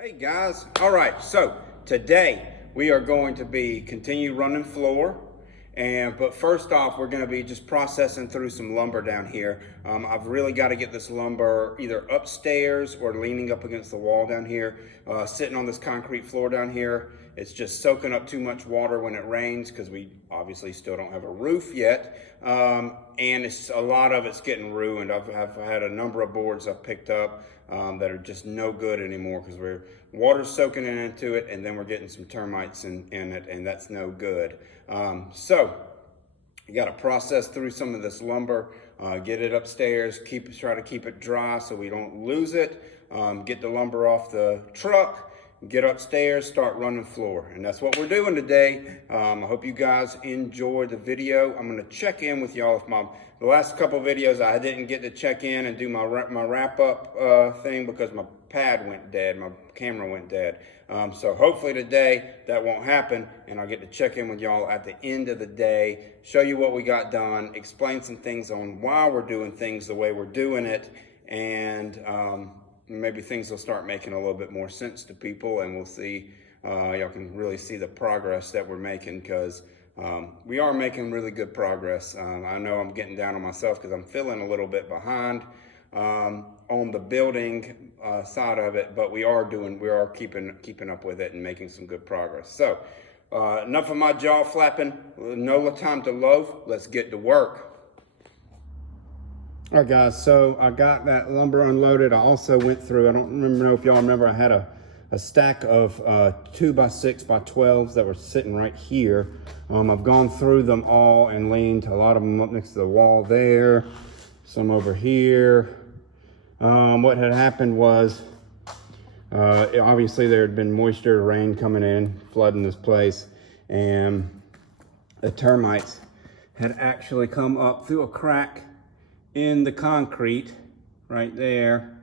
Hey guys, all right, so today we are going to be continue running floor, but first off we're going to be just processing through some lumber down here. I've really got to get this lumber either upstairs or leaning up against the wall down here. Sitting on this concrete floor down here, it's just soaking up too much water when it rains because we obviously still don't have a roof yet, and a lot of it's getting ruined. I've had a number of boards I've picked up that are just no good anymore because water's soaking into it, and then we're getting some termites in it, and that's no good. So you got to process through some of this lumber, get it upstairs, try to keep it dry so we don't lose it, get the lumber off the truck, get upstairs, start running floor. And that's what we're doing today. I hope you guys enjoyed the video. I'm going to check in with y'all. The last couple videos I didn't get to check in and do my wrap up thing because my pad went dead, my camera went dead. So hopefully today that won't happen, and I'll get to check in with y'all at the end of the day, show you what we got done, explain some things on why we're doing things the way we're doing it, and maybe things will start making a little bit more sense to people, and we'll see, y'all can really see the progress that we're making, because we are making really good progress. I know I'm getting down on myself because I'm feeling a little bit behind on the building side of it, but we are keeping up with it and making some good progress. So enough of my jaw flapping, no time to loaf, let's get to work. All right guys, so I got that lumber unloaded. I also went through, I don't know if y'all remember, I had a stack of 2x6 by 12s that were sitting right here. I've gone through them all and leaned a lot of them up next to the wall there, some over here. What had happened was, obviously there had been moisture, rain coming in, flooding this place, and the termites had actually come up through a crack in the concrete right there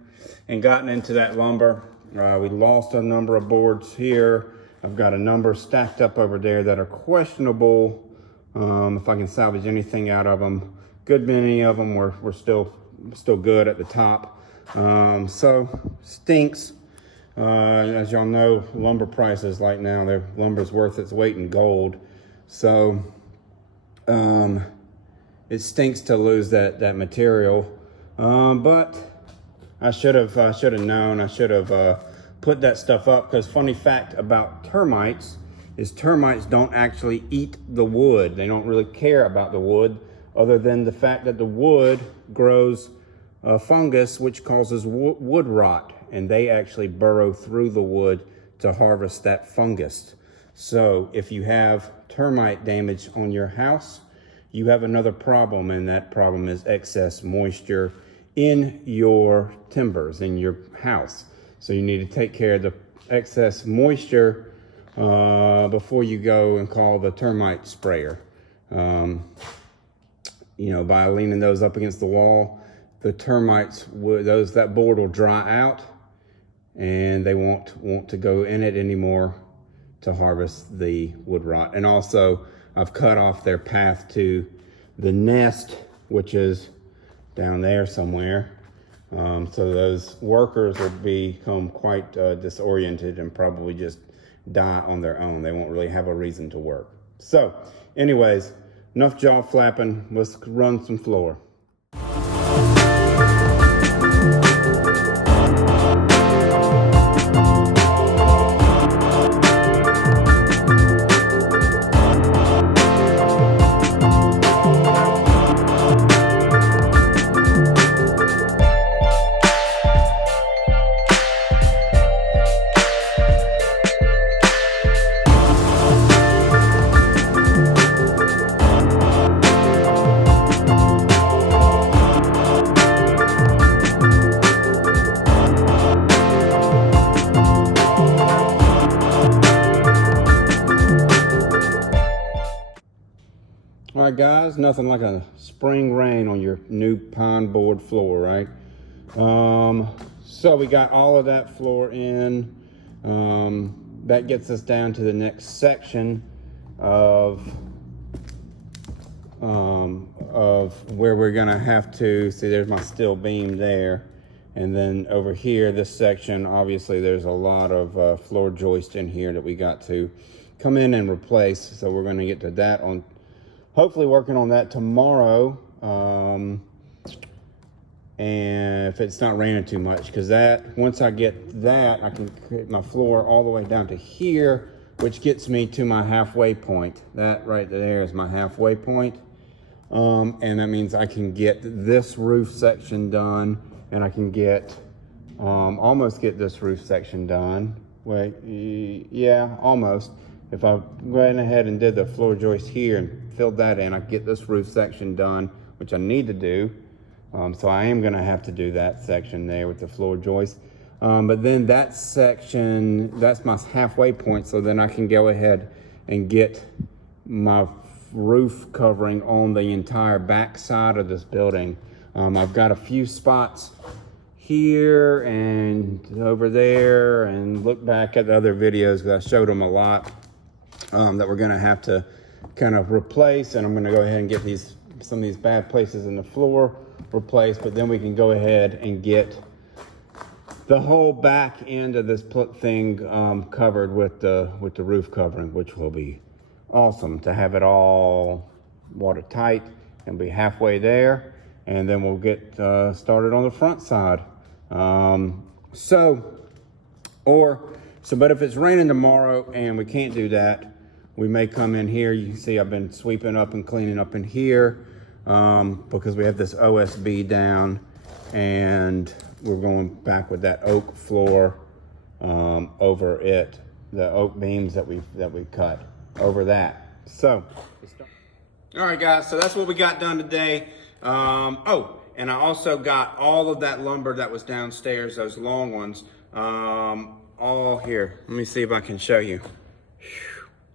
and gotten into that lumber. We lost a number of boards here. I've got a number stacked up over there that are questionable if I can salvage anything out of them. Good many of them were still good at the top. So stinks. As y'all know, lumber prices right now, lumber's worth its weight in gold. So it stinks to lose that material, but I should have known. I should have put that stuff up, because funny fact about termites is termites don't actually eat the wood. They don't really care about the wood, other than the fact that the wood grows fungus, which causes wood rot, and they actually burrow through the wood to harvest that fungus. So if you have termite damage on your house, you have another problem, and that problem is excess moisture in your timbers, in your house. So you need to take care of the excess moisture before you go and call the termite sprayer. You know, by leaning those up against the wall, the termites, that board will dry out, and they won't want to go in it anymore to harvest the wood rot. And also, I've cut off their path to the nest, which is down there somewhere. So those workers will become quite disoriented and probably just die on their own. They won't really have a reason to work. So anyways, enough jaw flapping. Let's run some floor. All right guys, nothing like a spring rain on your new pine board floor, right? So we got all of that floor in. That gets us down to the next section of where we're gonna have to, see there's my steel beam there, And then over here, this section, obviously there's a lot of floor joist in here that we got to come in and replace. So we're gonna get to that on, hopefully working on that tomorrow. And if it's not raining too much, because that, once I get that, I can create my floor all the way down to here, which gets me to my halfway point. That right there is my halfway point. And that means I can get this roof section done, and I can get, almost get this roof section done. Wait, yeah, almost. If I went ahead and did the floor joist here and filled that in, I could get this roof section done, which I need to do. So I am gonna have to do that section there with the floor joist. But then that section, that's my halfway point, so then I can go ahead and get my roof covering on the entire back side of this building. I've got a few spots here and over there, and look back at the other videos because I showed them a lot that we're gonna have to kind of replace, and I'm gonna go ahead and get some of these bad places in the floor replaced, but then we can go ahead and get the whole back end of this thing covered with the roof covering, which will be awesome to have it all watertight and be halfway there, and then we'll get started on the front side. But if it's raining tomorrow and we can't do that, we may come in here. You can see I've been sweeping up and cleaning up in here because we have this OSB down, and we're going back with that oak floor over it, the oak beams that we cut over that. So, all right, guys. So that's what we got done today. Oh, and I also got all of that lumber that was downstairs, those long ones, all here. Let me see if I can show you.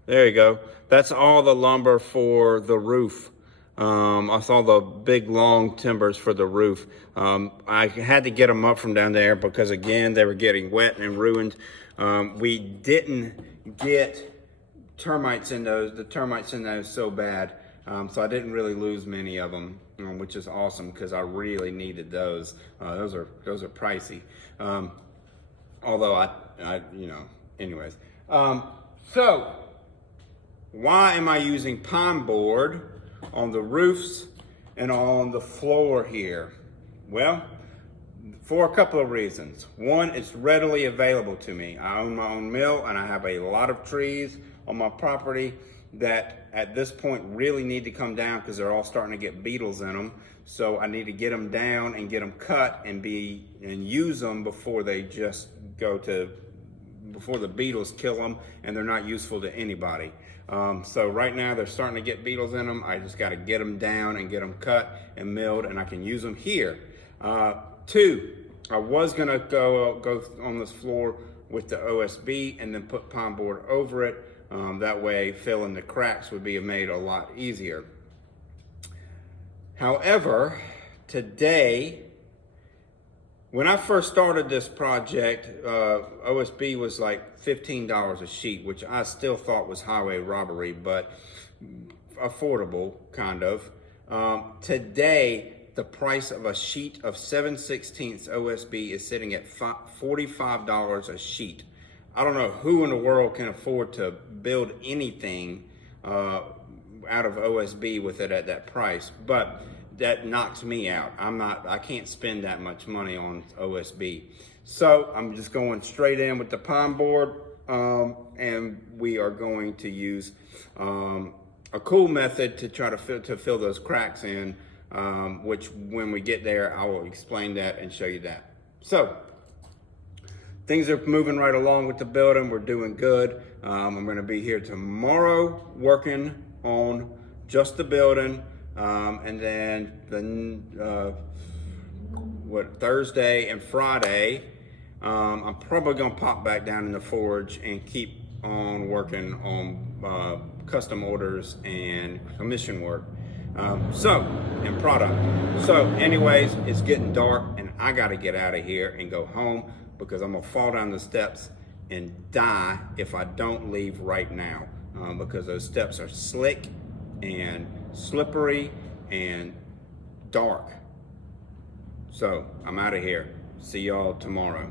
There you go. That's all the lumber for the roof. I saw the big long timbers for the roof. I had to get them up from down there because, again, they were getting wet and ruined. We didn't get termites in those, the termites in those so bad. So I didn't really lose many of them, which is awesome because I really needed those. Those are pricey. Although I you know, anyways. So why am I using pine board on the roofs and on the floor here? Well, for a couple of reasons. One, it's readily available to me. I own my own mill, and I have a lot of trees on my property that at this point really need to come down because they're all starting to get beetles in them. So I need to get them down and get them cut and use them before they just before the beetles kill them and they're not useful to anybody. So right now they're starting to get beetles in them. I just got to get them down and get them cut and milled, and I can use them here. Two, I was gonna go on this floor with the OSB and then put pine board over it. That way filling the cracks would be made a lot easier. However, today, when I first started this project, OSB was like $15 a sheet, which I still thought was highway robbery, but affordable, kind of. Today, the price of a sheet of 7/16 OSB is sitting at $45 a sheet. I don't know who in the world can afford to build anything out of OSB with it at that price, but that knocks me out. I can't spend that much money on OSB. So I'm just going straight in with the pine board, and we are going to use a cool method to try to fill those cracks in, which when we get there, I will explain that and show you that. So things are moving right along with the building. We're doing good. I'm gonna be here tomorrow working on just the building. And then Thursday and Friday, I'm probably gonna pop back down in the forge and keep on working on custom orders and commission work. And product. So anyways, it's getting dark and I gotta get out of here and go home because I'm gonna fall down the steps and die if I don't leave right now, because those steps are slick and slippery and dark. So I'm out of here. See y'all tomorrow.